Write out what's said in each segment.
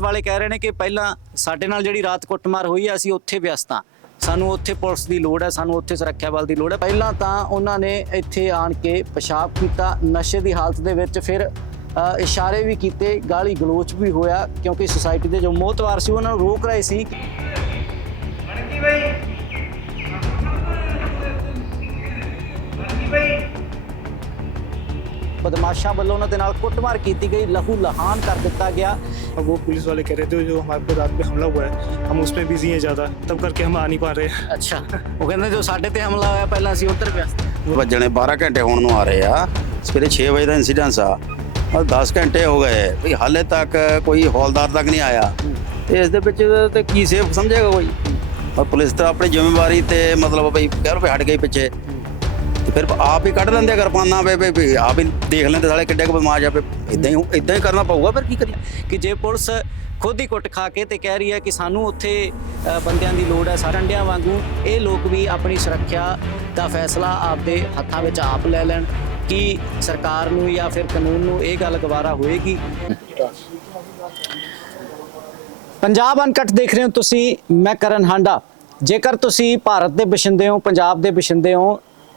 Police ਵਾਲੇ ਕਹਿ ਰਹੇ ਨੇ ਕਿ ਪਹਿਲਾਂ ਸਾਡੇ ਨਾਲ ਜਿਹੜੀ ਰਾਤ ਕੁੱਟਮਾਰ ਹੋਈ ਹੈ ਅਸੀਂ ਉੱਥੇ ਵਿਅਸਤ ਹਾਂ, ਸਾਨੂੰ ਉੱਥੇ ਪੁਲਿਸ ਦੀ ਲੋੜ ਹੈ, ਸਾਨੂੰ ਉੱਥੇ ਸੁਰੱਖਿਆ ਬਲ ਦੀ ਲੋੜ ਹੈ। ਪਹਿਲਾਂ ਤਾਂ ਉਹਨਾਂ ਨੇ ਇੱਥੇ ਆਣ ਕੇ ਪਿਸ਼ਾਬ ਕੀਤਾ ਨਸ਼ੇ ਦੀ ਹਾਲਤ ਦੇ ਵਿੱਚ, ਫਿਰ ਇਸ਼ਾਰੇ ਵੀ ਕੀਤੇ, ਗਾਲੀ ਗਲੋਚ ਵੀ ਹੋਇਆ ਕਿਉਂਕਿ ਸੁਸਾਇਟੀ ਦੇ ਜੋ ਮੋਹਤਵਾਰ ਸੀ ਉਹਨਾਂ ਨੂੰ ਰੋਕ ਰਹੇ ਸੀ। बदमाशा वालों उन्होंने नाल कुटमार की गई, लहू लहान कर दिता गया। वो पुलिस वाले कह रहे थे जो हमारे पे रात में हमला हुआ है हम उसमें बिजी हैं ज़्यादा, तब करके हम आ नहीं पा रहे। अच्छा, वो कहते जो साढ़े ते हमला होया पहला असीं उधर व्यस्त वजने 12 घंटे होने ਨੂੰ आ रहे आ। सवेरे 6 बजे का इंसीडेंस आ और 10 घंटे हो गए भी हाले तक कोई हौलदार तक नहीं आया। तो इस दे विच ते की सेफ समझेगा कोई, और पुलिस तो अपनी जिम्मेवारी ते मतलब भाई कह लो हट गई पिछे, फिर आप ही कढ़ लेंगे किरपाना पे आप ही देख लेंगे साले किड्डे को बदमाश आप इदा ही करना पऊगा। फिर की करिए कि जे पुलिस खुद ही कुट खा के ते कह रही है कि सानू उत्थे बंदियां दी लोड़ है, डंडियां वांगू ये लोग भी अपनी सुरक्षा का फैसला आपदे हत्थां विच आप ले लैण कि सरकार नू या फिर कानून नू ये गल गवारा होएगी। पंजाब अनकट देख रहे हो तुसी, मैं करन हांडा। जेकर तुसी भारत दे बशिंदे हो, पंजाब दे बशिंदे हो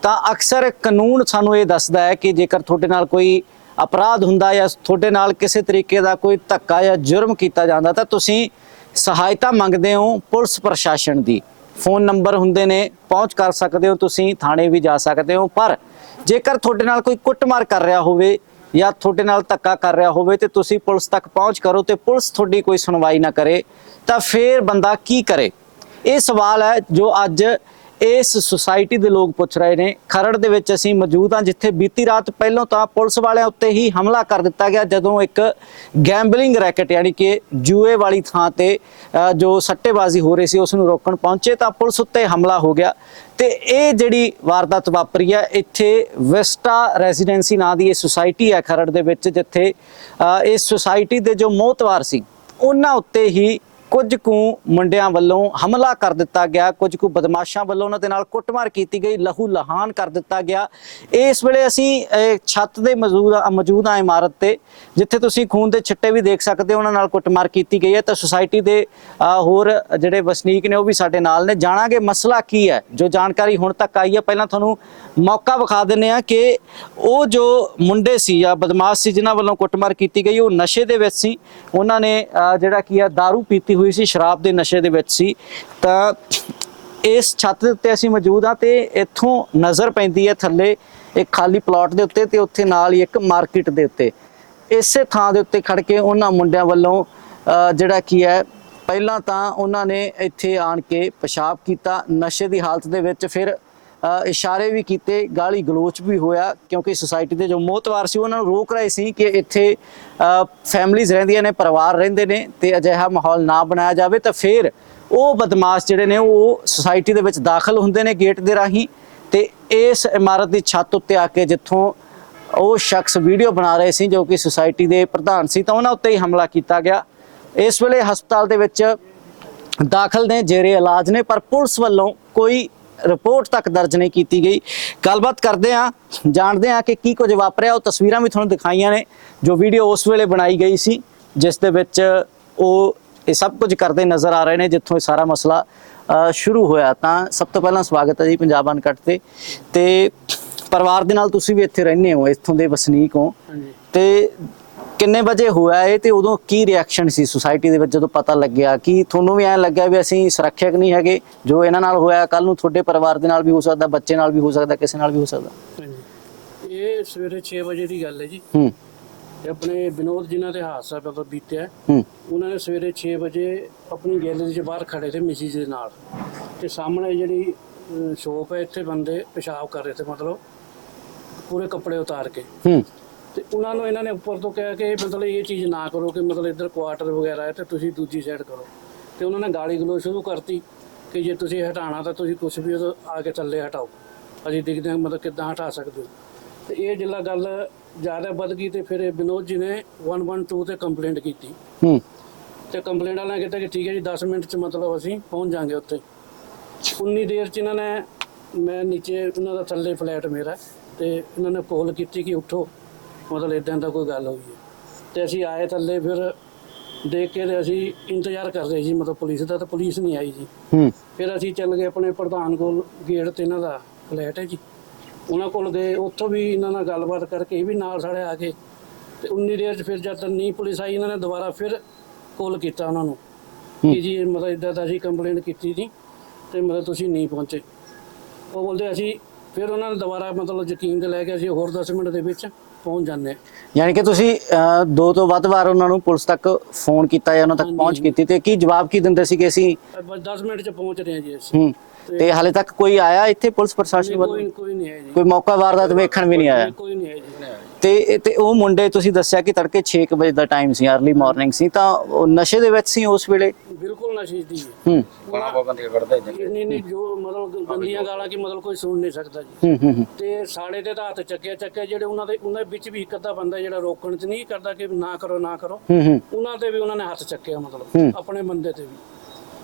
ਤਾਂ ਅਕਸਰ ਕਾਨੂੰਨ ਸਾਨੂੰ ਇਹ ਦੱਸਦਾ ਹੈ ਕਿ ਜੇਕਰ ਤੁਹਾਡੇ ਨਾਲ ਕੋਈ ਅਪਰਾਧ ਹੁੰਦਾ ਜਾਂ ਤੁਹਾਡੇ ਨਾਲ ਕਿਸੇ ਤਰੀਕੇ ਦਾ ਕੋਈ ਧੱਕਾ ਜਾਂ ਜੁਰਮ ਕੀਤਾ ਜਾਂਦਾ ਤਾਂ ਤੁਸੀਂ ਸਹਾਇਤਾ ਮੰਗਦੇ ਹੋ ਪੁਲਿਸ ਪ੍ਰਸ਼ਾਸਨ ਦੀ। ਫੋਨ ਨੰਬਰ ਹੁੰਦੇ ਨੇ, ਪਹੁੰਚ ਕਰ ਸਕਦੇ ਹੋ, ਤੁਸੀਂ ਥਾਣੇ ਵੀ ਜਾ ਸਕਦੇ ਹੋ। ਪਰ ਜੇਕਰ ਤੁਹਾਡੇ ਨਾਲ ਕੋਈ ਕੁੱਟਮਾਰ ਕਰ ਰਿਹਾ ਹੋਵੇ ਜਾਂ ਤੁਹਾਡੇ ਨਾਲ ਧੱਕਾ ਕਰ ਰਿਹਾ ਹੋਵੇ ਤੇ ਤੁਸੀਂ ਪੁਲਿਸ ਤੱਕ ਪਹੁੰਚ ਕਰੋ ਤੇ ਪੁਲਿਸ ਤੁਹਾਡੀ ਕੋਈ ਸੁਣਵਾਈ ਨਾ ਕਰੇ ਤਾਂ ਫਿਰ ਬੰਦਾ ਕੀ ਕਰੇ? ਇਹ ਸਵਾਲ ਹੈ ਜੋ ਅੱਜ इस सुसाइटी के लोग पूछ रहे हैं। खरड़ दे विच असीं मौजूद हाँ जिथे बीती रात पहलों तो पुलिस वालियां उत्ते ही हमला कर दिता गया जदों एक गैंबलिंग रैकेट यानी कि जुए वाली थां ते जो सट्टेबाजी हो रही सी उस नूं रोकण पहुंचे तो पुलिस उत्ते हमला हो गया। तो ये जिहड़ी वारदात वापरी है इत्थे विस्टा रेजिडेंसी नां दी सुसाइटी है खरड़ दे विच, जिथे इस सुसाइटी के जो मोहतवार सी उन्हां उत्ते ही कुछ कु मुंडियां वालों हमला कर दिता गया, कुछ कु बदमाशां वालों उन्हां दे नाल कुटमार की गई, लहू लहान कर दिता गया। इस वेले असीं छत दे मौजूद हाँ इमारत ते जिथे तुसीं खून दे छिट्टे भी देख सकते हो, उन्हां नाल कुटमार की गई है। तो सुसाइटी दे होर जिहड़े वसनीक ने वो भी साडे नाल ने, जाणांगे मसला की है। जो जानकारी हुण तक आई है पहलां तुहानूं मौका विखा दिंदे आ कि वो जो मुंडे सी या बदमाश सी जिन्हां वालों कुटमार की गई वो नशे दे विच सी, उन्हां ने जिहड़ा की है दारू पीती हुई सी, शराब के नशे दे विच सी। तां इस छत दे उत्ते असीं मौजूद हाँ ते इत्थों नज़र पैंदी है थल्ले एक खाली प्लॉट दे उत्ते ते उत्थे नाल ही एक मार्केट दे उत्ते इसे थां दे उत्ते खड़ के उन्हां मुंडियां वल्लों जिहड़ा की है पहलां तां उन्हां ने इत्थे आण के पेशाब कीता नशे की हालत दे विच, फिर इशारे भी किए, गाली गलोच भी होया क्योंकि सुसाइटी के जो मोहतवार से उन्होंने रोक रहे सी कि इत्थे फैमिलीज़ रहिंदियां ने, परिवार रहिंदे ने ते अजिहा माहौल ना बनाया जाए। तो फिर वो बदमाश जिहड़े ने वो सुसाइटी दे विच दाखिल हुंदे ने गेट दे राहीं ते इस इमारत की छत उत्ते आके जिथों वो शख्स वीडियो बना रहे सी जो कि सुसाइटी के प्रधान सी तो उन्हां उत्ते ही हमला किया गया। इस वेले हस्पताल दे विच दाखिल ने, जेरे इलाज ने, पर पुलिस वालों कोई रिपोर्ट तक दर्ज नहीं की गई। गलबात करते हैं, जानते हैं कि की कुछ वापरिया। वो तस्वीरां भी तुहानूं दिखाईयां ने जो वीडियो उस वेले बनाई गई सी जिस दे विच वो ये सब कुछ करते नज़र आ रहे हैं जिथों सारा मसला शुरू होया। तां सब तो पहला स्वागत है जी पंजाब अनकट ते परिवार दे नाल तुसीं भी इत्थे रहिंदे हो, इत्थों दे वसनीक हो ते किन्ने बजे होया है ते उदों की रिएक्शन सी सोसाइटी दे विच जदों पता लग्या कि तुहानूं भी ऐ लग्या भी असीं सुरक्षित नहीं हैगे, जो इन्हां नाल होया कल नूं तुहाडे परिवार दे नाल भी हो सकदा, बच्चे नाल भी हो सकदा, किसी नाल भी हो सकदा? ये सवेरे 6 बजे की गल है जी। अपने विनोद जिन्हां दे हादसा मतलब बीत्या उन्होंने सवेरे 6 बजे अपनी गैलरी च बाहर खड़े थे मिसिज दे नाल ते सामने जिहड़ी शॉप है इत्थे बंदे पेशाब कर रहे थे, मतलब पूरे कपड़े उतार के तो उन्होंने इन्होंने उपर तो कहा कि मतलब ये चीज़ ना करो कि मतलब इधर क्वार्टर वगैरह है तो तुसीं दूजी साइड करो। तो उन्होंने गाली गलोच शुरू करती कि जे तुसीं हटाना तो तुसीं कुछ भी आके थल्ले हटाओ, असीं दिखते हैं मतलब किद्दां हटा सकते हो। तो ये जिल्ला गल ज़्यादा बद गई तो फिर विनोद जी ने 112 ते कंप्लेंट की तो कंप्लेंट वाले कहते कि ठीक है जी 10 मिनट च मतलब असीं पहुँच जाएंगे उत्थे। उन्नी देर च इन्होंने मैं नीचे उन्होंने थल्ले फ्लैट मेरा तो इन्होंने कॉल की कि उठो मतलब इदां दा कोई गल हुई है तो असीं आए थल्ले। फिर ਦੇਖ ਕੇ ਤੇ ਅਸੀਂ ਇੰਤਜ਼ਾਰ ਕਰ ਰਹੇ ਸੀ ਮਤਲਬ ਪੁਲਿਸ ਦਾ, ਤਾਂ ਪੁਲਿਸ ਨਹੀਂ ਆਈ ਜੀ। ਹੂੰ ਫਿਰ ਅਸੀਂ ਚੱਲ ਗਏ ਆਪਣੇ ਪ੍ਰਧਾਨ ਕੋਲ, ਗੇਟ ਤੇ ਇਹਨਾਂ ਦਾ ਫਲੈਟ ਹੈ ਜੀ, ਉਹਨਾਂ ਕੋਲ ਗਏ। ਉੱਥੋਂ ਵੀ ਇਹਨਾਂ ਨਾਲ ਗੱਲਬਾਤ ਕਰਕੇ ਇਹ ਵੀ ਨਾਲ ਸਾਡੇ ਆ ਗਏ, ਤੇ ਉਨੀ ਦੇਰ 'ਚ ਫਿਰ ਜਦ ਤੱਕ ਨਹੀਂ ਪੁਲਿਸ ਆਈ, ਇਹਨਾਂ ਨੇ ਦੁਬਾਰਾ ਫਿਰ ਕਾਲ ਕੀਤਾ ਉਹਨਾਂ ਨੂੰ ਕਿ ਜੀ ਮਤਲਬ ਇੱਦਾਂ ਦਾ ਅਸੀਂ ਕੰਪਲੇਂਟ ਕੀਤੀ ਸੀ ਤੇ ਮਤਲਬ ਤੁਸੀਂ ਨਹੀਂ ਪਹੁੰਚੇ। ਉਹ ਬੋਲਦੇ ਅਸੀਂ ਫਿਰ ਉਹਨਾਂ ਨੇ ਦੁਬਾਰਾ ਮਤਲਬ ਯਕੀਨ ਤੇ ਲੈ ਕੇ ਅਸੀਂ ਹੋਰ 10 ਮਿੰਟ ਦੇ ਵਿੱਚ ਪਹੁੰਚ ਜਾਂਦੇ ਹਾਂ। ਯਾਨੀ ਕਿ ਤੁਸੀਂ 2 ਤੋਂ ਵੱਧ ਵਾਰ ਉਹਨਾਂ ਨੂੰ ਪੁਲਿਸ ਤੱਕ ਫੋਨ ਕੀਤਾ ਜਾਂ ਉਹਨਾਂ ਤੱਕ ਪਹੁੰਚ ਕੀਤੀ, ਤੇ ਕੀ ਜਵਾਬ ਕੀ ਦਿੰਦੇ ਸੀ ਕਿ ਅਸੀਂ ਬਸ 10 ਮਿੰਟ 'ਚ ਪਹੁੰਚ ਰਹੇ ਹਾਂ ਜੀ ਅਸੀਂ। ਹੂੰ ਤੇ ਹਾਲੇ ਤੱਕ ਕੋਈ ਆਇਆ ਇੱਥੇ ਪੁਲਿਸ ਪ੍ਰਸ਼ਾਸਨ ਵੱਲੋਂ? ਕੋਈ ਨਹੀਂ ਹੈ ਜੀ, ਕੋਈ ਮੌਕਾ ਵਾਰਦਾਤ ਵੇਖਣ ਵੀ ਨਹੀਂ ਆਇਆ? ਕੋਈ ਨਹੀਂ ਹੈ ਜੀ। ਤੇ ਉਹ ਮੁੰਡੇ ਤੁਸੀਂ ਦੱਸਿਆ ਕਿ ਤੜਕੇ 6 ਵਜੇ ਦਾ ਟਾਈਮ ਸੀ, अर्ਲੀ ਮਾਰਨਿੰਗ ਸੀ, ਤਾਂ ਉਹ ਨਸ਼ੇ ਦੇ ਵਿੱਚ ਸੀ ਉਸ ਵੇਲੇ? ਬਿਲਕੁਲ ਨਸ਼ੇ ਦੀ ਹੂੰ ਨਹੀਂ ਜੋ ਮਤਲਬ ਗੰਦੀਆਂ ਗਾਲਾਂ ਕੀ ਮਤਲਬ ਕੋਈ ਸੁਣ ਨਹੀਂ ਸਕਦਾ ਜੀ। ਹੂੰ ਤੇ ਸਾੜੇ ਦੇ ਤਾਂ ਹੱਥ ਚੱਕਿਆ ਜਿਹੜੇ ਉਹਨਾਂ ਦੇ ਵਿੱਚ ਵੀ ਇੱਕ ਅੱਧਾ ਬੰਦਾ ਜਿਹੜਾ ਰੋਕਣ 'ਚ ਨਹੀਂ ਕਰਦਾ ਕਿ ਨਾ ਕਰੋ ਹੂੰ ਉਹਨਾਂ ਤੇ ਵੀ ਉਹਨਾਂ ਨੇ ਹੱਥ ਚੱਕਿਆ ਮਤਲਬ ਆਪਣੇ ਬੰਦੇ ਤੇ ਵੀ।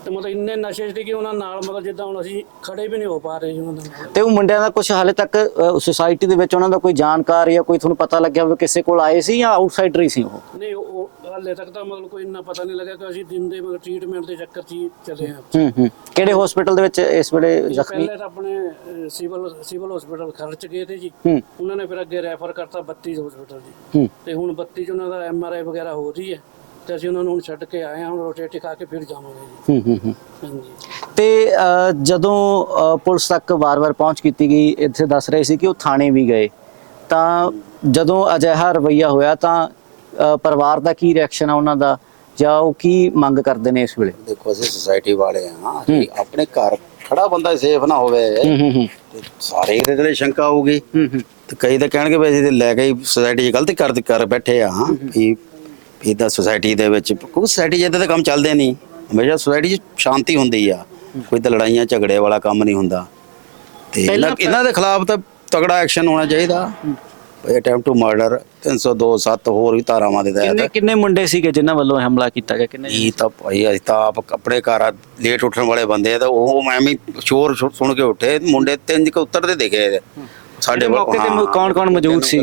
ਤੇ ਮਤਲਬ ਇੰਨੇ ਨਸ਼ੇ 'ਚ ਸੀ ਕਿ ਉਹਨਾਂ ਨਾਲ ਮਤਲਬ ਜਿੱਦਾਂ ਹੁਣ ਅਸੀਂ ਖੜੇ ਵੀ ਨਹੀਂ ਹੋ ਪਾ ਰਹੇ ਜੀ ਉਹਨਾਂ ਦੇ ਨਾਲ। ਤੇ ਉਹ ਮੁੰਡਿਆਂ ਦਾ ਕੁਝ ਹਾਲੇ ਤੱਕ ਸੁਸਾਇਟੀ ਦੇ ਵਿੱਚ ਉਹਨਾਂ ਦਾ ਕੋਈ ਜਾਣਕਾਰ ਜਾਂ ਕੋਈ ਤੁਹਾਨੂੰ ਪਤਾ ਲੱਗਿਆ ਹੋਵੇ ਕਿਸੇ ਕੋਲ ਆਏ ਸੀ ਜਾਂ ਆਊਟਸਾਈਡਰ ਹੀ ਸੀ ਉਹ? ਨਹੀਂ ਉਹ ਹਾਲੇ ਤੱਕ ਤਾਂ ਮਤਲਬ ਕੋਈ ਇੰਨਾ ਪਤਾ ਨਹੀਂ ਲੱਗਾ ਕਿ ਅਸੀਂ ਦਿਨ ਦੇ ਮਤਲਬ ਟ੍ਰੀਟਮੈਂਟ ਦੇ ਚੱਕਰ 'ਚ ਹੀ ਚੱਲੇ ਹਾਂ। ਕਿਹੜੇ ਹਸਪੀਟਲ ਦੇ ਵਿੱਚ ਇਸ ਵੇਲੇ ਜ਼ਖਮੀ? ਪਹਿਲੇ ਤਾਂ ਆਪਣੇ ਸਿਵਲ ਹਸਪੀਟਲ ਖਰਚ ਗਏ ਤੇ ਜੀ, ਹੂੰ ਉਹਨਾਂ ਨੇ ਫਿਰ ਅੱਗੇ ਰੈਫਰ ਕਰਤਾ 32 ਹਸਪੀਟਲ ਜੀ। ਤੇ ਹੁਣ 32 'ਚ ਉਹਨਾਂ ਦਾ MRI ਵਗੈਰਾ ਹੋ ਰਹੀ ਹੈ, ਤੇ ਅਸੀਂ ਉਹਨਾਂ ਨੂੰ ਹੁਣ ਛੱਡ ਕੇ ਆਏ ਹਾਂ। ਹੁਣ ਰੋਟੇਟੀ ਖਾ ਕੇ ਫਿਰ ਜਾਵਾਂਗੇ ਜੀ। ਹਾਂਜੀ। ਤੇ ਜਦੋਂ ਪੁਲਿਸ ਤੱਕ ਵਾਰ-ਵਾਰ ਪਹੁੰਚ ਕੀਤੀ ਗਈ, ਇੱਥੇ ਦੱਸ ਰਹੇ ਸੀ ਕਿ ਉਹ ਥਾਣੇ ਵੀ ਗਏ, ਤਾਂ ਜਦੋਂ ਅਜਿਹਾ ਰਵੱਈਆ ਹੋਇਆ ਤਾਂ ਪਰਿਵਾਰ ਦਾ ਕੀ ਰਿਐਕਸ਼ਨ ਆ ਉਹਨਾਂ ਦਾ, ਜਾਂ ਉਹ ਕੀ ਮੰਗ ਕਰਦੇ ਨੇ ਇਸ ਵੇਲੇ? ਦੇਖੋ ਅਸੀਂ ਸੁਸਾਇਟੀ ਵਾਲੇ ਆ, ਆਪਣੇ ਘਰ ਖੜਾ ਬੰਦਾ ਸੇਫ ਨਾ ਹੋਵੇ ਤੇ ਸਾਰੇ ਇਹਦੇ ਤੇ ਸ਼ੰਕਾ ਆਊਗੀ। ਤੇ ਕਈ ਤਾਂ ਕਹਿਣਗੇ ਵੀ ਅਸੀਂ ਤੇ ਲੈ ਕੇ ਸੁਸਾਇਟੀ 'ਚ ਗਲਤੀ ਕਰ ਬੈਠੇ ਆ ਵੀ ਇਹਦਾ ਸੁਸਾਇਟੀ ਦੇ ਵਿੱਚ, ਕੋਈ ਸੁਸਾਇਟੀ 'ਚ ਇੱਦਾਂ ਦੇ ਕੰਮ ਚੱਲਦੇ ਨਹੀਂ। ਹਮੇਸ਼ਾ ਸੁਸਾਇਟੀ 'ਚ ਸ਼ਾਂਤੀ ਹੁੰਦੀ ਆ, ਕੋਈ ਤਾਂ ਲੜਾਈਆਂ ਝਗੜੇ ਵਾਲਾ ਕੰਮ ਨਹੀਂ ਹੁੰਦਾ। ਤੇ ਇਹਨਾਂ ਦੇ ਖਿਲਾਫ ਤਾਂ ਤਗੜਾ ਐਕਸ਼ਨ ਹੋਣਾ ਚਾਹੀਦਾ। ਅਟੈਂਪਟ ਟੂ ਮਰਡਰ 302(7) ਹੋਰ ਵੀ ਧਾਰਾਵਾਂ ਦੇ ਤਹਿਤ। ਕਿੰਨੇ ਮੁੰਡੇ ਸੀਗੇ ਜਿਨ੍ਹਾਂ ਵੱਲੋਂ ਹਮਲਾ ਕੀਤਾ ਗਿਆ? ਕਿੰਨੇ? ਇਹ ਤਾਂ ਭਾਈ ਅਸੀਂ ਤਾਂ ਆਪ ਆਪਣੇ ਘਰ ਲੇਟ ਉੱਠਣ ਵਾਲੇ ਬੰਦੇ ਆ, ਤਾਂ ਉਹ ਮੈਂ ਵੀ ਸ਼ੋਰ ਸੁਣ ਕੇ ਉੱਠੇ, ਮੁੰਡੇ 3 ਉੱਤਰਦੇ ਦਿखे। साढ़े मौके पे कौन-कौन मौजूद थी?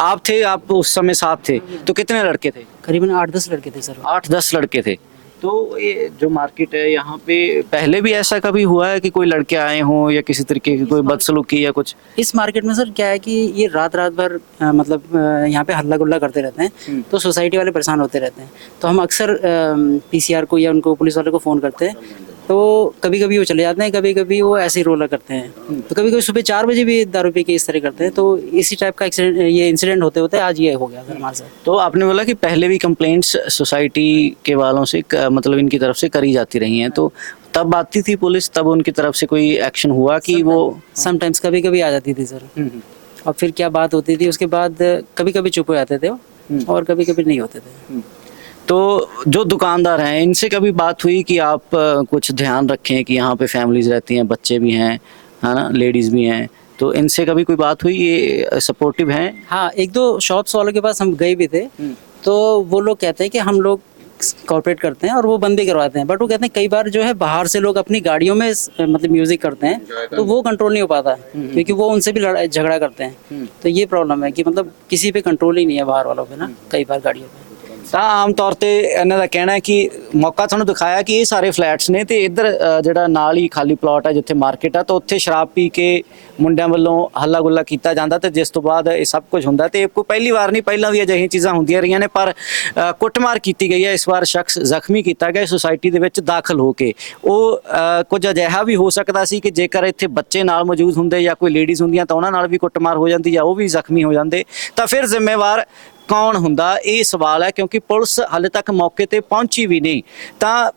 आप थे, आप उस समय साथ थे, तो कितने लड़के थे? करीबन 8-10 लड़के थे सर। 8-10 लड़के थे। तो ये जो मार्केट है यहाँ पे पहले भी ऐसा कभी हुआ है कि कोई लड़के आए हों या किसी तरीके की कोई बदसलूकी या कुछ? इस मार्केट में सर क्या है कि ये रात भर मतलब यहाँ पे हल्ला गुल्ला करते रहते हैं, तो सोसाइटी वाले परेशान होते रहते हैं। तो हम अक्सर PCR को या उनको पुलिस वाले को फ़ोन करते हैं, तो कभी कभी वो चले जाते हैं, कभी कभी वो ऐसे ही रोला करते हैं। तो कभी कभी सुबह 4 बजे भी दारू पी के इस तरह करते हैं। तो इसी टाइप का ये इंसिडेंट होते होते आज ये हो गया सर हमारे साथ। तो आपने बोला कि पहले भी कंप्लेंट्स सोसाइटी के वालों से मतलब इनकी तरफ से करी जाती रही हैं, तो तब आती थी पुलिस, तब उनकी तरफ से कोई एक्शन हुआ कि वो? समटाइम्स कभी कभी आ जाती थी सर, और फिर क्या बात होती थी उसके बाद कभी कभी चुप हो जाते थे और कभी कभी नहीं होते थे। तो जो दुकानदार हैं इनसे कभी बात हुई कि आप कुछ ध्यान रखें कि यहाँ पे फैमिलीज रहती हैं, बच्चे भी हैं, है ना, लेडीज़ भी हैं, तो इनसे कभी कोई बात हुई? ये सपोर्टिव हैं? हाँ, 1-2 शॉप्स वालों के पास हम गए भी थे, तो वो लोग कहते हैं कि हम लोग कॉर्पोरेट करते हैं और वो बंद भी करवाते हैं। बट वो कहते हैं कई बार जो है बाहर से लोग अपनी गाड़ियों में मतलब म्यूजिक करते हैं, तो वो कंट्रोल नहीं हो पाता क्योंकि वो उनसे भी झगड़ा करते हैं। तो ये प्रॉब्लम है कि मतलब किसी पे कंट्रोल ही नहीं है बाहर वालों पे ना, कई बार गाड़ियों पे। ਤਾਂ ਆਮ ਤੌਰ ਤੇ ਇਹਨਾਂ ਦਾ ਕਹਿਣਾ ਹੈ ਕਿ ਮੌਕਾ ਤੁਹਾਨੂੰ ਦਿਖਾਇਆ ਕਿ ਇਹ ਸਾਰੇ ਫਲੈਟਸ ਨੇ, ਤੇ ਇੱਧਰ ਜਿਹੜਾ ਨਾਲ ਹੀ ਖਾਲੀ ਪਲਾਟ ਹੈ ਜਿੱਥੇ ਮਾਰਕੀਟ ਆ, ਤਾਂ ਉੱਥੇ ਸ਼ਰਾਬ ਪੀ ਕੇ ਮੁੰਡਿਆਂ ਵੱਲੋਂ ਹੱਲਾ ਗੁੱਲਾ ਕੀਤਾ ਜਾਂਦਾ, ਤੇ ਜਿਸ ਤੋਂ ਬਾਅਦ ਇਹ ਸਭ ਕੁਝ ਹੁੰਦਾ। ਤੇ ਕੋਈ ਪਹਿਲੀ ਵਾਰ ਨਹੀਂ, ਪਹਿਲਾਂ ਵੀ ਅਜਿਹੀਆਂ ਚੀਜ਼ਾਂ ਹੁੰਦੀਆਂ ਰਹੀਆਂ ਨੇ, ਪਰ ਕੁੱਟਮਾਰ ਕੀਤੀ ਗਈ ਹੈ। ਇਸ ਵਾਰ ਸ਼ਖਸ ਜ਼ਖਮੀ ਕੀਤਾ ਗਿਆ ਸੁਸਾਇਟੀ ਦੇ ਵਿੱਚ ਦਾਖਲ ਹੋ ਕੇ। ਉਹ ਕੁਝ ਅਜਿਹਾ ਵੀ ਹੋ ਸਕਦਾ ਸੀ ਕਿ ਜੇਕਰ ਇੱਥੇ ਬੱਚੇ ਨਾਲ ਮੌਜੂਦ ਹੁੰਦੇ ਜਾਂ ਕੋਈ ਲੇਡੀਜ਼ ਹੁੰਦੀਆਂ ਤਾਂ ਉਹਨਾਂ ਨਾਲ ਵੀ ਕੁੱਟਮਾਰ ਹੋ ਜਾਂਦੀ ਜਾਂ ਉਹ ਵੀ ਜ਼ਖਮੀ ਹੋ ਜਾਂਦੇ, ਤਾਂ ਫਿਰ ਜ਼ਿੰਮੇਵਾਰ ਕੌਣ ਹੁੰਦਾ, ਇਹ ਸਵਾਲ ਹੈ। ਕਿਉਂਕਿ ਪੁਲਿਸ ਹਾਲੇ ਤੱਕ ਮੌਕੇ ਤੇ ਪਹੁੰਚੀ ਵੀ ਨਹੀਂ। ਤਾਂ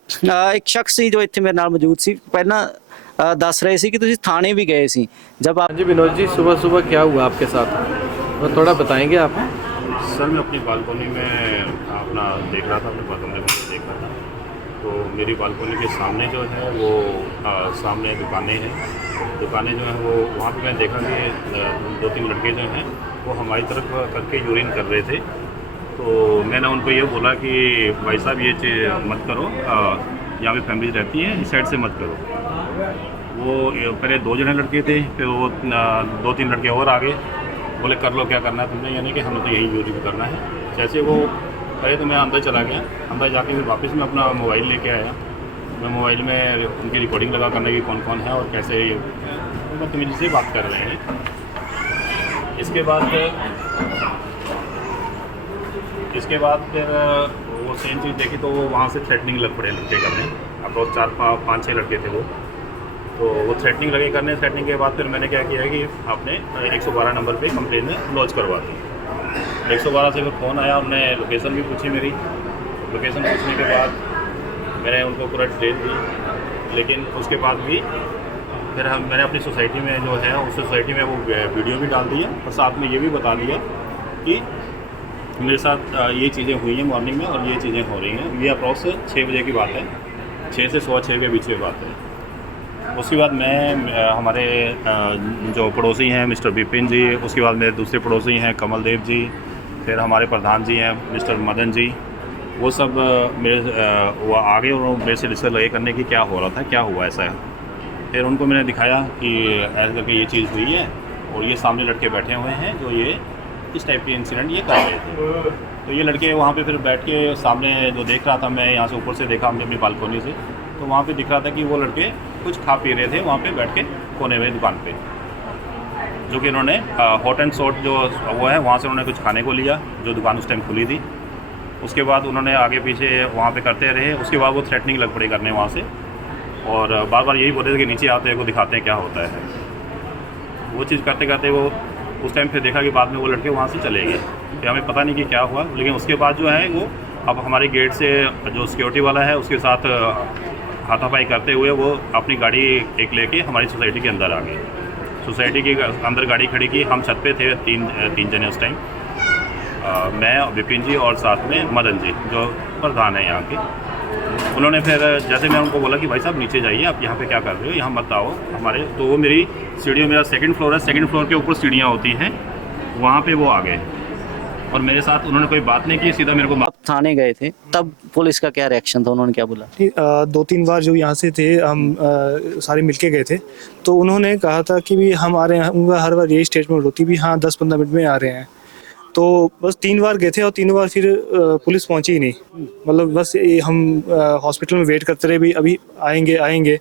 ਇੱਕ ਸ਼ਖਸ ਸੀ ਜੋ ਇੱਥੇ ਮੇਰੇ ਨਾਲ ਮੌਜੂਦ ਸੀ, ਪਹਿਲਾਂ ਦੱਸ ਰਹੇ ਸੀ ਕਿ ਤੁਸੀਂ ਥਾਣੇ भी गए ਸੀ जब आप? जी विनोद जी, सुबह सुबह क्या हुआ आपके साथ, वो थोड़ा बताएंगे आप? सर मैं अपनी बालकोनी में अपना देख रहा था, अपने कमरे में देख रहा था, तो मेरी बालकोनी के सामने जो है वो सामने दुकानें हैं। दुकानें जो हैं वो वहाँ पे मैं देखा कि 2-3 लड़के जो हैं वो हमारी तरफ करके यूरिन कर रहे थे। तो मैंने उनको ये बोला कि भाई साहब ये चीज़ मत करो, यहाँ पे फैमिलीज रहती हैं, इस साइड से मत करो। वो पहले 2 जने लड़के थे, फिर वो 2-3 लड़के और आ गए, बोले कर लो क्या करना है तुमने, यानी कि हमें तो यही यूरिन करना है। जैसे वो पहले तो मैं अंदर चला गया, अंदर जाके फिर वापस मैं अपना मोबाइल लेके आया। मैं मोबाइल में उनकी रिकॉर्डिंग लगा करने की कौन कौन है और कैसे ये बदतमीजी से बात कर रहे हैं। इसके बाद फिर वो सेम चीज़ देखी तो वो वहाँ से थ्रेटनिंग लग पड़े लड़के करने। अप्रोच 4-5-6 लड़के थे वो, तो वो थ्रेटनिंग लगे करने। थ्रेटनिंग के बाद फिर मैंने क्या किया कि आपने 112 नंबर पे कंप्लेन लॉन्च करवा दी। 112 से फिर फ़ोन आया, उन्होंने लोकेशन भी पूछी मेरी। लोकेशन पूछने के बाद मैंने उनको पूरा डिटेल दी, लेकिन उसके बाद भी फिर मैंने अपनी सोसाइटी में जो है उस सोसाइटी में वो वीडियो भी डाल दिया और साथ में ये भी बता दिया कि मेरे साथ ये चीज़ें हुई हैं मॉर्निंग में और ये चीज़ें हो रही हैं। ये अप्रॉक्स 6 बजे की बात है, 6 से 6:15 के बीच में बात है। उसके बाद मैं हमारे जो पड़ोसी हैं मिस्टर विपिन जी, उसके बाद मेरे दूसरे पड़ोसी हैं कमल देव जी, फिर हमारे प्रधान जी हैं मिस्टर मदन जी, वो सब वो आगे और मेरे से डिस्कस लगे करने की क्या हो रहा था, क्या हुआ ऐसा है। फिर उनको मैंने दिखाया कि ऐसे करके ये चीज़ हुई है और ये सामने लड़के बैठे हुए हैं जो ये इस टाइप के इंसिडेंट ये कर रहे थे। तो ये लड़के वहाँ पे फिर बैठ के सामने जो देख रहा था, मैं यहाँ से ऊपर से देखा अपनी बालकोनी से, तो वहाँ पे दिख रहा था कि वो लड़के कुछ खा पी रहे थे वहाँ पे बैठ के कोने में दुकान पे, जो कि उन्होंने हॉट एंड सॉट जो वो है वहाँ से उन्होंने कुछ खाने को लिया, जो दुकान उस टाइम खुली थी। उसके बाद उन्होंने आगे पीछे वहाँ पे करते रहे। उसके बाद वो थ्रेटनिंग लग पड़ी करने वहाँ से, और बार बार यही बोलते थे कि नीचे आते हैं को दिखाते हैं क्या होता है। वो चीज़ करते करते वो उस टाइम फिर देखा कि बाद में वो लड़के वहाँ से चले गए। फिर हमें पता नहीं कि क्या हुआ, लेकिन उसके बाद जो है वो अब हमारे गेट से जो सिक्योरिटी वाला है उसके साथ हाथापाई करते हुए वो अपनी गाड़ी एक लेके हमारी सोसाइटी के अंदर आ गए। सोसाइटी के अंदर गाड़ी खड़ी की, हम छत पे थे, तीन जने उस टाइम, मैं विपिन जी और साथ में मदन जी जो प्रधान है यहाँ के। उन्होंने फिर जैसे मैं उनको बोला कि भाई साहब नीचे जाइए, आप यहाँ पे क्या कर रहे हो, यहाँ मत आओ हमारे, तो वो मेरी सीढ़ियों, मेरा 2nd फ्लोर है, 2nd फ्लोर के ऊपर सीढ़ियाँ होती हैं, वहाँ पे वो आ गए और मेरे साथ उन्होंने कोई बात नहीं की, सीधा मेरे को आप थाने गए थे तब पुलिस का क्या रिएक्शन था, उन्होंने क्या बोला? 2-3 बार जो यहाँ से थे हम सारे मिलके गए थे, तो उन्होंने कहा था कि भी हम आ रहे हैं। उनका हर बार यही स्टेटमेंट होती भी हाँ 10-15 मिनट में आ रहे हैं। तो बस 3 बार गए थे और 3 बार फिर पुलिस पहुंची ही नहीं। मतलब बस हम हॉस्पिटल में वेट करते रहे भी अभी आएंगे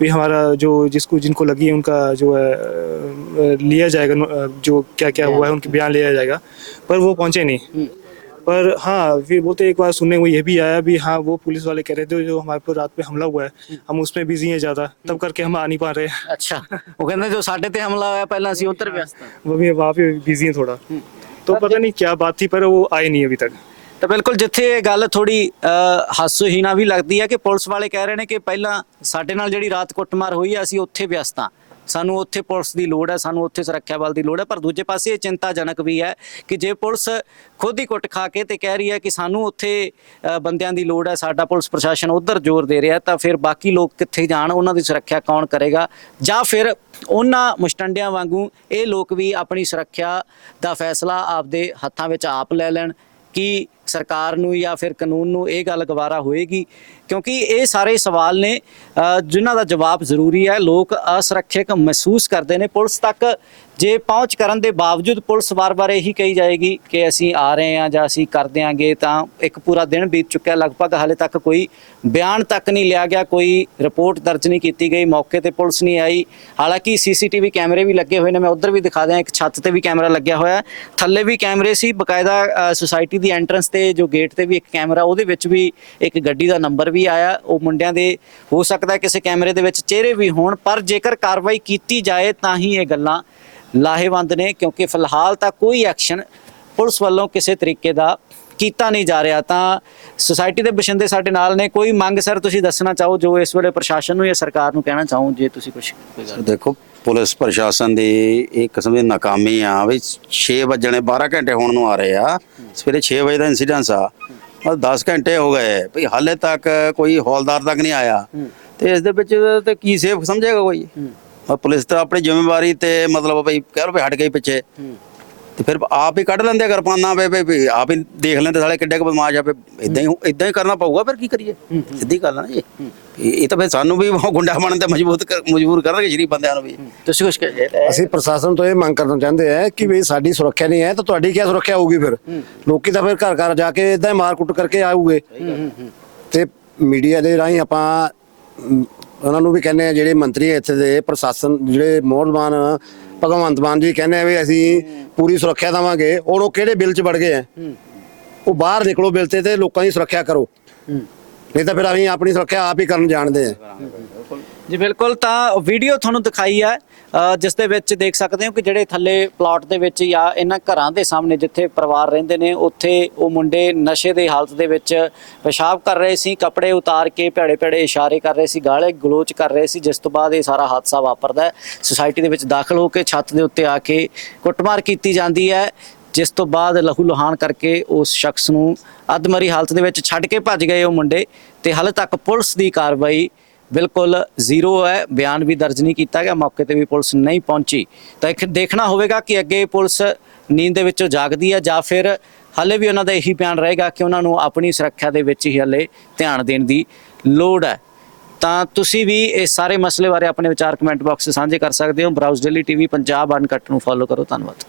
भी हमारा जो जिनको लगी है उनका जो है लिया जाएगा, जो क्या क्या हुआ है उनके बयान लिया जाएगा, पर वो पहुंचे नहीं। पर हाँ फिर बोलते एक बार सुनने को ये भी आया भी हाँ वो पुलिस वाले कह रहे थे जो हमारे पर रात पे हमला हुआ है हम उसमें बिजी हैं ज़्यादा, तब करके हम आ नहीं पा रहे हैं। अच्छा, वो कहते जो साढ़े ते हमला होया पहला ਅਸੀਂ ਉੱਧਰ ਵਿਅਸਤ ਹਾਂ। वो भी वहाँ पे बिजी हैं थोड़ा, तो पता नहीं क्या बात थी पर वो आए नहीं अभी तक। ਤਾਂ ਬਿਲਕੁਲ ਜਿੱਥੇ ਇਹ ਗੱਲ ਥੋੜੀ ਹਾਸੋਹੀਣਾ ਵੀ ਲੱਗਦੀ ਹੈ ਕਿ ਪੁਲਿਸ ਵਾਲੇ ਕਹਿ ਰਹੇ ਨੇ ਕਿ ਪਹਿਲਾਂ ਸਾਡੇ ਨਾਲ ਜਿਹੜੀ ਰਾਤ ਕੁੱਟਮਾਰ ਹੋਈ ਹੈ ਅਸੀਂ ਉੱਥੇ ਵਿਅਸਤ ਹਾਂ, ਸਾਨੂੰ ਉੱਥੇ ਪੁਲਿਸ ਦੀ ਲੋੜ ਹੈ, ਸਾਨੂੰ ਉੱਥੇ ਸੁਰੱਖਿਆ ਬਲ ਦੀ ਲੋੜ ਹੈ। ਪਰ ਦੂਜੇ ਪਾਸੇ ਇਹ ਚਿੰਤਾਜਨਕ ਵੀ ਹੈ ਕਿ ਜੇ ਪੁਲਿਸ ਖੁਦ ਹੀ ਕੁੱਟ ਖਾ ਕੇ ਤੇ ਕਹਿ ਰਹੀ ਹੈ ਕਿ ਸਾਨੂੰ ਉੱਥੇ ਬੰਦਿਆਂ ਦੀ ਲੋੜ ਹੈ, ਸਾਡਾ ਪੁਲਿਸ ਪ੍ਰਸ਼ਾਸਨ ਉੱਧਰ ਜ਼ੋਰ ਦੇ ਰਿਹਾ, ਤਾਂ ਫਿਰ ਬਾਕੀ ਲੋਕ ਕਿੱਥੇ ਜਾਣ, ਉਹਨਾਂ ਦੀ ਸੁਰੱਖਿਆ ਕੌਣ ਕਰੇਗਾ? ਜਾਂ ਫਿਰ ਉਹਨਾਂ ਮੁਸ਼ਟੰਡਿਆਂ ਵਾਂਗੂ ਇਹ ਲੋਕ ਵੀ ਆਪਣੀ ਸੁਰੱਖਿਆ ਦਾ ਫੈਸਲਾ ਆਪਦੇ ਹੱਥਾਂ ਵਿੱਚ ਆਪ ਲੈ ਲੈਣ ਕਿ ਸਰਕਾਰ ਨੂੰ ਜਾਂ ਫਿਰ ਕਾਨੂੰਨ ਨੂੰ ਇਹ ਗੱਲ ਗਵਾਰਾ ਹੋਏਗੀ? ਕਿਉਂਕਿ ਇਹ ਸਾਰੇ ਸਵਾਲ ਨੇ ਜਿਨ੍ਹਾਂ ਦਾ ਜਵਾਬ ਜ਼ਰੂਰੀ ਹੈ। ਲੋਕ ਅਸੁਰੱਖਿਅਤ ਮਹਿਸੂਸ ਕਰਦੇ ਨੇ। ਪੁਲਿਸ ਤੱਕ ਜੇ ਪਹੁੰਚ ਕਰਨ ਦੇ ਬਾਵਜੂਦ ਪੁਲਿਸ ਵਾਰ-ਵਾਰ ਇਹੀ ਕਹੀ ਜਾਏਗੀ ਕਿ ਅਸੀਂ ਆ ਰਹੇ ਹਾਂ ਜਾਂ ਅਸੀਂ ਕਰ ਦਿਆਂਗੇ, ਤਾਂ ਇੱਕ ਪੂਰਾ ਦਿਨ ਬੀਤ ਚੁੱਕਿਆ ਲਗਭਗ, ਹਾਲੇ ਤੱਕ ਕੋਈ ਬਿਆਨ ਤੱਕ ਨਹੀਂ ਲਿਆ ਗਿਆ, ਕੋਈ ਰਿਪੋਰਟ ਦਰਜ ਨਹੀਂ ਕੀਤੀ ਗਈ, ਮੌਕੇ ਤੇ ਪੁਲਿਸ ਨਹੀਂ ਆਈ। ਹਾਲਾਂਕਿ ਸੀਸੀਟੀਵੀ ਕੈਮਰੇ ਵੀ ਲੱਗੇ ਹੋਏ ਨੇ, ਮੈਂ ਉੱਧਰ ਵੀ ਦਿਖਾ ਦਿਆਂ, ਇੱਕ ਛੱਤ ਤੇ ਵੀ ਕੈਮਰਾ ਲੱਗਿਆ ਹੋਇਆ, ਥੱਲੇ ਵੀ ਕੈਮਰੇ ਸੀ ਬਕਾਇਦਾ। ਸੁਸਾਇਟੀ ਦੀ ਐਂਟਰੈਂਸ ਤੇ ਜੋ ਗੇਟ ਤੇ ਵੀ ਇੱਕ ਕੈਮਰਾ, ਉਹਦੇ ਵਿੱਚ ਵੀ ਇੱਕ ਗੱਡੀ ਦਾ ਨੰਬਰ ਵੀ ਆਇਆ। ਉਹ ਮੁੰਡਿਆਂ ਦੇ ਹੋ ਸਕਦਾ ਕਿਸੇ ਕੈਮਰੇ ਦੇ ਵਿੱਚ ਚਿਹਰੇ ਵੀ ਹੋਣ, ਪਰ ਜੇਕਰ ਕਾਰਵਾਈ ਕੀਤੀ ਜਾਏ ਤਾਂ ਹੀ ਇਹ ਗੱਲਾਂ ਲਾਹੇਵੰਦ ਨੇ, ਕਿਉਂਕਿ ਫਿਲਹਾਲ ਤਾਂ ਕੋਈ ਐਕਸ਼ਨ ਪੁਲਿਸ ਵੱਲੋਂ ਕਿਸੇ ਤਰੀਕੇ ਦਾ ਕੀਤਾ ਨਹੀਂ ਜਾ ਰਿਹਾ। ਤਾਂ ਸੁਸਾਇਟੀ ਦੇ ਬਸ਼ਿੰਦੇ ਸਾਡੇ ਨਾਲ ਨੇ। ਕੋਈ ਮੰਗ ਸਰ ਤੁਸੀਂ ਦੱਸਣਾ ਚਾਹੋ ਜੋ ਇਸ ਵੇਲੇ ਪ੍ਰਸ਼ਾਸਨ ਨੂੰ ਜਾਂ ਸਰਕਾਰ ਨੂੰ ਕਹਿਣਾ ਚਾਹੋ, ਜੇ ਤੁਸੀਂ ਕੁਝ ਕੋਈ ਗੱਲ? ਦੇਖੋ ਪੁਲਿਸ ਪ੍ਰਸ਼ਾਸਨ ਦੀ ਇੱਕ ਕਿਸਮ ਦੀ ਨਾਕਾਮੀ ਆ ਵੀ 6 ਵਜਣੇ 12 ਘੰਟੇ ਹੋਣ ਨੂੰ ਆ ਰਹੇ ਆ। ਸਵੇਰੇ 6 ਵਜੇ ਦਾ ਇਨਸੀਡੈਂਸ ਆ और 10 घंटे हो गए भाई, हाले तक कोई हौलदार तक नहीं आया। तो इस दे विच ते की सेफ समझेगा कोई? और पुलिस तो अपनी जिम्मेवारी ते मतलब भाई कह लो भी हट गई पिछे, ਤੇ ਫਿਰ ਆਪ ਹੀ ਕੱਢ ਲੈਂਦੇ ਕਿਰਪਾਨਾਂ ਵੀ ਆਪ ਹੀ ਦੇਖ ਲੈਂਦੇ ਸਾਲੇ ਕਿੱਡੇ ਕੁ ਬਦਮਾਸ਼ ਆ ਵੀ ਇਦਾਂ ਹੀ ਕਰਨਾ ਪਊਗਾ ਫਿਰ ਕੀ ਕਰੀਏ ਸਿੱਧੀ ਗੱਲ ਆ ਨਾ ਜੀ ਇਹ ਤਾਂ ਫਿਰ ਸਾਨੂੰ ਵੀ ਗੁੰਡਾ ਬਣਨ ਤੇ ਮਜਬੂਰ ਕਰਨਗੇ ਸ਼ਰੀਫ ਬੰਦਿਆਂ ਨੂੰ ਵੀ ਤੁਸੀਂ ਕੁਝ ਕਹੇ ਅਸੀਂ ਪ੍ਰਸ਼ਾਸਨ ਤੋਂ ਇਹ ਮੰਗ ਕਰਨਾ ਚਾਹੁੰਦੇ ਆ ਕਿ ਵੀ ਸਾਡੀ ਸੁਰੱਖਿਆ ਨਹੀਂ ਹੈ ਤਾਂ ਤੁਹਾਡੀ ਕੀ ਸੁਰੱਖਿਆ ਹੋਊਗੀ ਫਿਰ ਲੋਕੀ ਤਾਂ ਫਿਰ ਘਰ ਘਰ ਜਾ ਕੇ ਇਦਾਂ ਹੀ ਮਾਰ ਕੁੱਟ ਕਰਕੇ ਆਊਗੇ ਤੇ ਮੀਡੀਆ ਦੇ ਰਾਹੀਂ ਆਪਾਂ ਉਹਨਾਂ ਨੂੰ ਵੀ ਕਹਿੰਦੇ ਆ ਜਿਹੜੇ ਮੰਤਰੀ ਇੱਥੇ ਦੇ ਪ੍ਰਸ਼ਾਸਨ ਜਿਹੜੇ ਮੋਹਰਬਾਨ ਭਗਵੰਤ ਮਾਨ ਜੀ ਕਹਿੰਦੇ ਆ ਵੀ ਅਸੀਂ ਪੂਰੀ ਸੁਰੱਖਿਆ ਦੇਵਾਂਗੇ ਉਹ ਕਿਹੜੇ ਬਿੱਲ 'ਚ ਵੜ ਗਏ ਆ ਉਹ ਬਾਹਰ ਨਿਕਲੋ ਬਿੱਲ ਤੇ ਲੋਕਾਂ ਦੀ ਸੁਰੱਖਿਆ ਕਰੋ ਨਹੀਂ ਤਾਂ ਫਿਰ ਅਸੀਂ ਆਪਣੀ ਸੁਰੱਖਿਆ ਆਪ ਹੀ ਕਰਨ ਜਾਣਦੇ ਆ ਜੀ ਬਿਲਕੁਲ। ਤਾਂ ਵੀਡੀਓ ਤੁਹਾਨੂੰ ਦਿਖਾਈ ਹੈ ਜਿਸ ਦੇ ਵਿੱਚ ਦੇਖ ਸਕਦੇ ਹੋ ਕਿ ਜਿਹੜੇ ਥੱਲੇ ਪਲਾਟ ਦੇ ਵਿੱਚ ਜਾਂ ਇਹਨਾਂ ਘਰਾਂ ਦੇ ਸਾਹਮਣੇ ਜਿੱਥੇ ਪਰਿਵਾਰ ਰਹਿੰਦੇ ਨੇ ਉੱਥੇ ਉਹ ਮੁੰਡੇ ਨਸ਼ੇ ਦੇ ਹਾਲਤ ਦੇ ਵਿੱਚ ਪਿਸ਼ਾਬ ਕਰ ਰਹੇ ਸੀ, ਕੱਪੜੇ ਉਤਾਰ ਕੇ ਭੈੜੇ ਭੈੜੇ ਇਸ਼ਾਰੇ ਕਰ ਰਹੇ ਸੀ, ਗਾਲੇ ਗਲੋਚ ਕਰ ਰਹੇ ਸੀ, ਜਿਸ ਤੋਂ ਬਾਅਦ ਇਹ ਸਾਰਾ ਹਾਦਸਾ ਵਾਪਰਦਾ ਹੈ। ਸੁਸਾਇਟੀ ਦੇ ਵਿੱਚ ਦਾਖਲ ਹੋ ਕੇ ਛੱਤ ਦੇ ਉੱਤੇ ਆ ਕੇ ਕੁੱਟਮਾਰ ਕੀਤੀ ਜਾਂਦੀ ਹੈ, ਜਿਸ ਤੋਂ ਬਾਅਦ ਲਹੂ ਲੁਹਾਨ ਕਰਕੇ ਉਸ ਸ਼ਖਸ ਨੂੰ ਅਧਮਰੀ ਹਾਲਤ ਦੇ ਵਿੱਚ ਛੱਡ ਕੇ ਭੱਜ ਗਏ ਉਹ ਮੁੰਡੇ। ਤੇ ਹਾਲੇ ਤੱਕ ਪੁਲਿਸ ਦੀ ਕਾਰਵਾਈ ਬਿਲਕੁਲ ਜ਼ੀਰੋ ਹੈ, ਬਿਆਨ ਵੀ ਦਰਜ ਨਹੀਂ ਕੀਤਾ ਗਿਆ, ਮੌਕੇ ਤੇ ਵੀ ਪੁਲਿਸ ਨਹੀਂ ਪਹੁੰਚੀ। ਤਾਂ ਇੱਕ ਦੇਖਣਾ ਹੋਵੇਗਾ ਕਿ ਅੱਗੇ ਪੁਲਿਸ ਨੀਂਦ ਦੇ ਵਿੱਚੋਂ ਜਾਗਦੀ ਹੈ ਜਾਂ ਫਿਰ ਹਾਲੇ ਵੀ ਉਹਨਾਂ ਦਾ ਇਹੀ ਬਿਆਨ ਰਹੇਗਾ ਕਿ ਉਹਨਾਂ ਨੂੰ ਆਪਣੀ ਸੁਰੱਖਿਆ ਦੇ ਵਿੱਚ ਹੀ ਹਾਲੇ ਧਿਆਨ ਦੇਣ ਦੀ ਲੋੜ ਹੈ। ਤਾਂ ਤੁਸੀਂ ਵੀ ਇਸ ਸਾਰੇ ਮਸਲੇ ਬਾਰੇ ਆਪਣੇ ਵਿਚਾਰ ਕਮੈਂਟ ਬਾਕਸ 'ਚ ਸਾਂਝੇ ਕਰ ਸਕਦੇ ਹੋ। Browse daily TV Punjab uncut ਨੂੰ ਫੋਲੋ ਕਰੋ। ਧੰਨਵਾਦ।